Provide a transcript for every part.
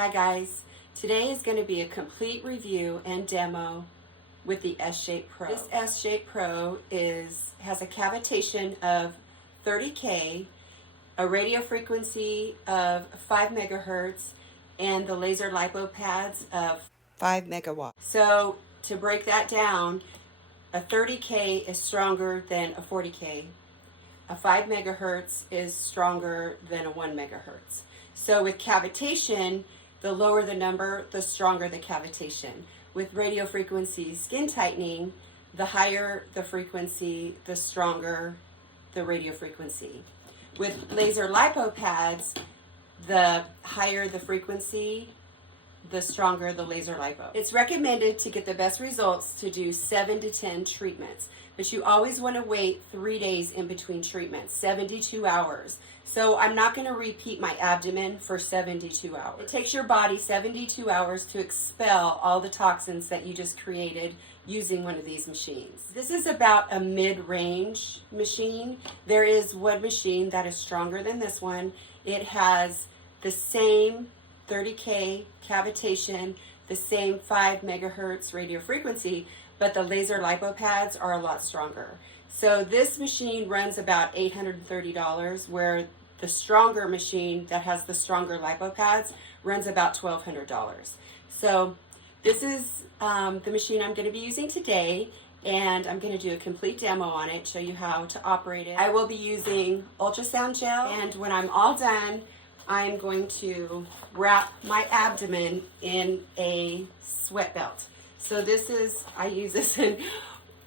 Hi guys, today is going to be a complete review and demo with the S-Shape Pro. This S-Shape Pro has a cavitation of 30K, a radio frequency of 5 megahertz, and the laser lipo pads of 5 megawatts. So to break that down, a 30K is stronger than a 40K. A 5 megahertz is stronger than a 1 megahertz. So with cavitation, the lower the number, the stronger the cavitation. With radio frequency skin tightening, the higher the frequency, the stronger the radio frequency. With laser lipo pads, the higher the frequency, the stronger the laser lipo. It's recommended to get the best results to do 7 to 10 treatments, but you always want to wait 3 days in between treatments, 72 hours. So I'm not going to repeat my abdomen for 72 hours. It takes your body 72 hours to expel all the toxins that you just created using one of these machines. This is about a mid-range machine. There is one machine that is stronger than this one. It has the same 30K cavitation, the same 5 megahertz radio frequency, but the laser lipo pads are a lot stronger. So this machine runs about $830, where the stronger machine that has the stronger lipo pads runs about $1,200. So this is the machine I'm going to be using today, and I'm going to do a complete demo on it, show you how to operate it. I will be using ultrasound gel, and when I'm all done, I'm going to wrap my abdomen in a sweat belt. So I use this in,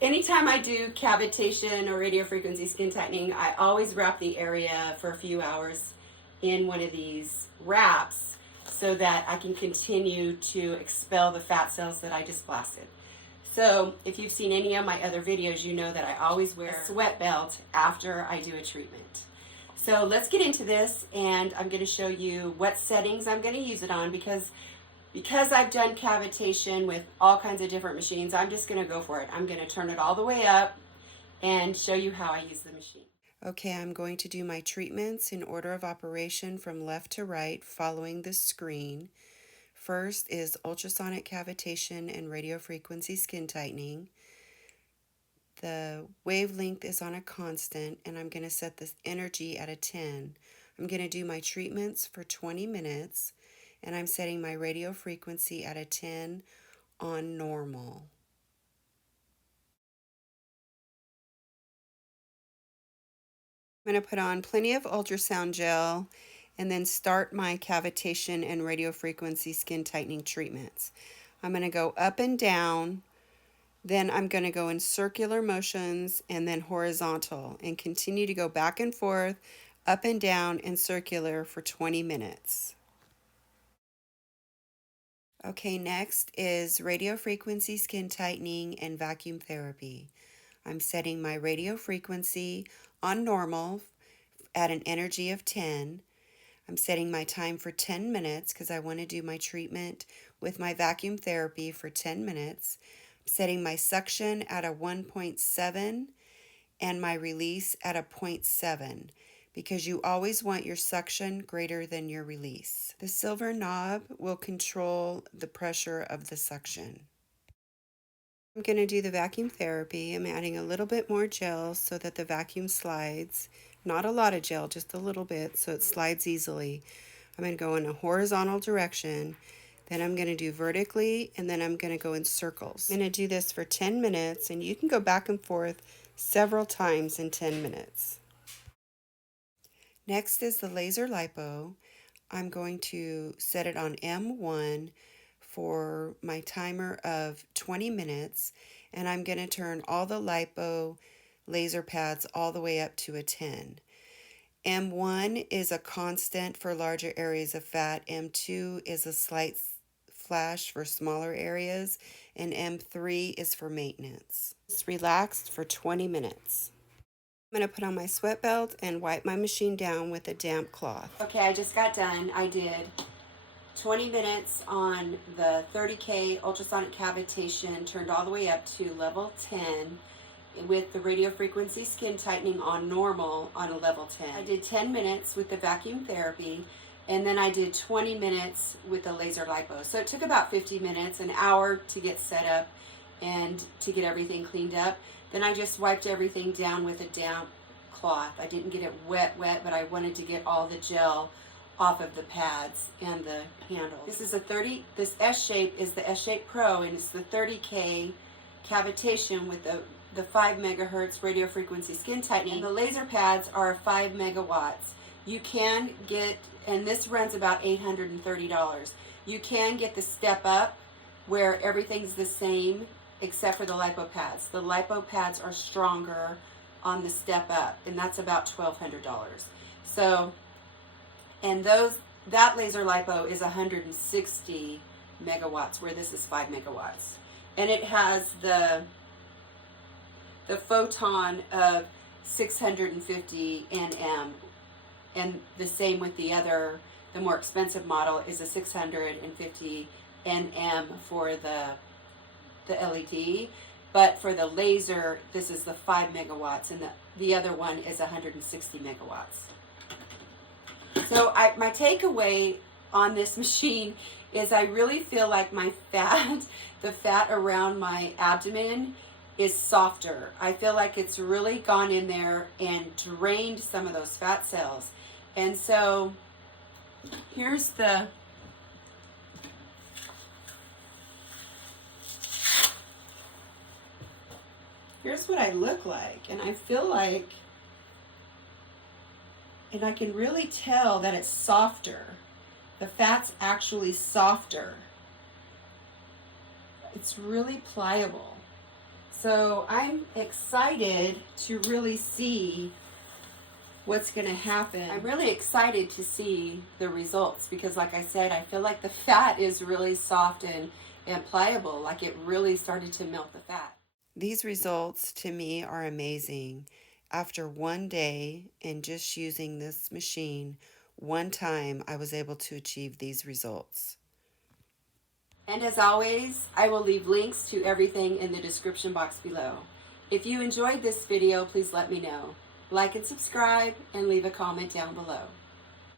anytime I do cavitation or radio frequency skin tightening, I always wrap the area for a few hours in one of these wraps so that I can continue to expel the fat cells that I just blasted. So if you've seen any of my other videos, you know that I always wear a sweat belt after I do a treatment. So let's get into this, and I'm going to show you what settings I'm going to use it on, because I've done cavitation with all kinds of different machines. I'm just going to go for it. I'm going to turn it all the way up and show you how I use the machine. Okay, I'm going to do my treatments in order of operation from left to right following this screen. First is ultrasonic cavitation and radio frequency skin tightening. The wavelength is on a constant, and I'm going to set this energy at a 10. I'm going to do my treatments for 20 minutes, and I'm setting my radio frequency at a 10 on normal. I'm going to put on plenty of ultrasound gel and then start my cavitation and radio frequency skin tightening treatments. I'm going to go up and down. Then I'm going to go in circular motions and then horizontal, and continue to go back and forth, up and down, and circular for 20 minutes. Okay, next is radio frequency skin tightening and vacuum therapy. I'm setting my radio frequency on normal at an energy of 10. I'm setting my time for 10 minutes because I want to do my treatment with my vacuum therapy for 10 minutes. Setting my suction at a 1.7 and my release at a 0.7, because you always want your suction greater than your release. The silver knob will control the pressure of the suction. I'm going to do the vacuum therapy. I'm adding a little bit more gel so that the vacuum slides. Not a lot of gel, just a little bit so it slides easily. I'm going to go in a horizontal direction. Then I'm going to do vertically, and then I'm going to go in circles. I'm going to do this for 10 minutes, and you can go back and forth several times in 10 minutes. Next is the laser lipo. I'm going to set it on M1 for my timer of 20 minutes, and I'm going to turn all the lipo laser pads all the way up to a 10. M1 is a constant for larger areas of fat. M2 is a slight flash for smaller areas, and M3 is for maintenance. It's relaxed for 20 minutes. I'm going to put on my sweat belt and wipe my machine down with a damp cloth. Okay, I just got done. I did 20 minutes on the 30K ultrasonic cavitation, turned all the way up to level 10 with the radio frequency skin tightening on normal on a level 10. I did 10 minutes with the vacuum therapy, and then I did 20 minutes with the laser lipo. So it took about 50 minutes, an hour to get set up and to get everything cleaned up. Then I just wiped everything down with a damp cloth. I didn't get it wet, but I wanted to get all the gel off of the pads and the handle. This is this S-Shape is the S-Shape Pro, and it's the 30K cavitation with the 5 megahertz radio frequency skin tightening. And the laser pads are 5 megawatts. You can get, and this runs about $830. You can get the step up where everything's the same except for the lipo pads. The lipo pads are stronger on the step up, and that's about $1,200. So, and that laser lipo is 160 megawatts, where this is 5 megawatts. And it has the photon of 650 nm, and the same with the more expensive model is a 650 nm for the LED, but for the laser, this is the 5 megawatts, and the other one is 160 megawatts. So my takeaway on this machine is I really feel like my fat, the fat around my abdomen, is softer. I feel like it's really gone in there and drained some of those fat cells. And so here's what I look like, and I feel like, and I can really tell that it's softer. The fat's actually softer. It's really pliable. So I'm excited to really see what's going to happen. I'm really excited to see the results because, like I said, I feel like the fat is really soft and pliable, like it really started to melt the fat. These results to me are amazing. After one day and just using this machine one time, I was able to achieve these results. And as always, I will leave links to everything in the description box below. If you enjoyed this video, please let me know. Like and subscribe and leave a comment down below.